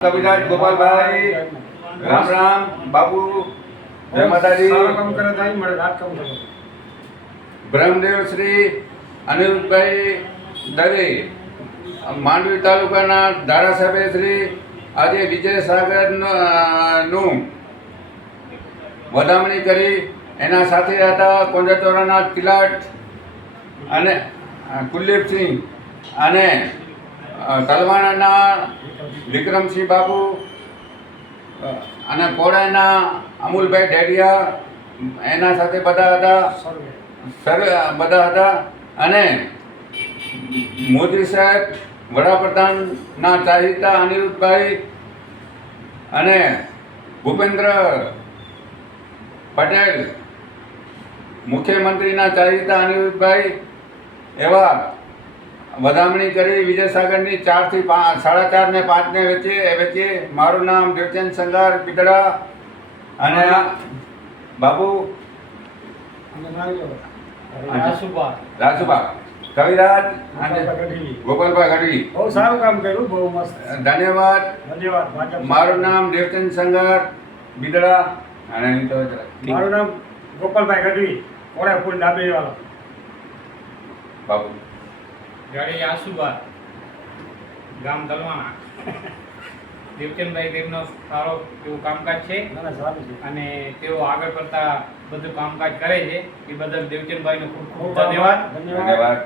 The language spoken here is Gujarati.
કવિરાજ ગોપાલભાઈ, રામ રામ બાપુ, જય માતાજી। બ્રહ્મદેવ શ્રી અનિરુદ્ધભાઈ દવે, માંડવી તાલુકાના ધારાસભ્ય શ્રી આજે વિજય સાગર નું વધામણી કરી એના સાથે હતા કોંજાચોરાના કિલાટ અને કુલદીપસિંહ અને તલવાણાના વિક્રમસિંહ બાપુ અને કોડાના અમુલભાઈ ડેડિયા એના સાથે બધા હતા, બધા હતા અને મોદી સાહેબ વડાપ્રધાનના ચાહીતા અનિરુદ્ધભાઈ અને ભૂપેન્દ્ર પટેલ મુખ્યમંત્રીના ચાહીતા અનિરુદ્ધભાઈ એવા વધામણી કરી વિજયસાગરની 4 થી 4:30 ને 5 ને વચ્ચે મારું નામ દેવચંદ સંગાર પીતળા અને બાબુ રાજુભા કવિરાજ અને ગોપાલભાઈ ગઢવી બહુ સારું કામ કર્યું, બહુ મસ્ત, ધન્યવાદ। ધન્યવાદ। મારું નામ દેવચંદ સંગાર બિદડા અને મારું નામ ગોપાલભાઈ ગઢવી, કોળાપુર ડાબેરીવાળા બાબુ ગાડી આસુબા ગામ તલવાણા દેવચંદભાઈ તેમનો સારો એવું કામકાજ છે અને તેઓ આગળ પડતા બધું કામકાજ કરે છે એ બદલ દેવચંદભાઈનો ખૂબ ખૂબ ધન્યવાદ। ધન્યવાદ।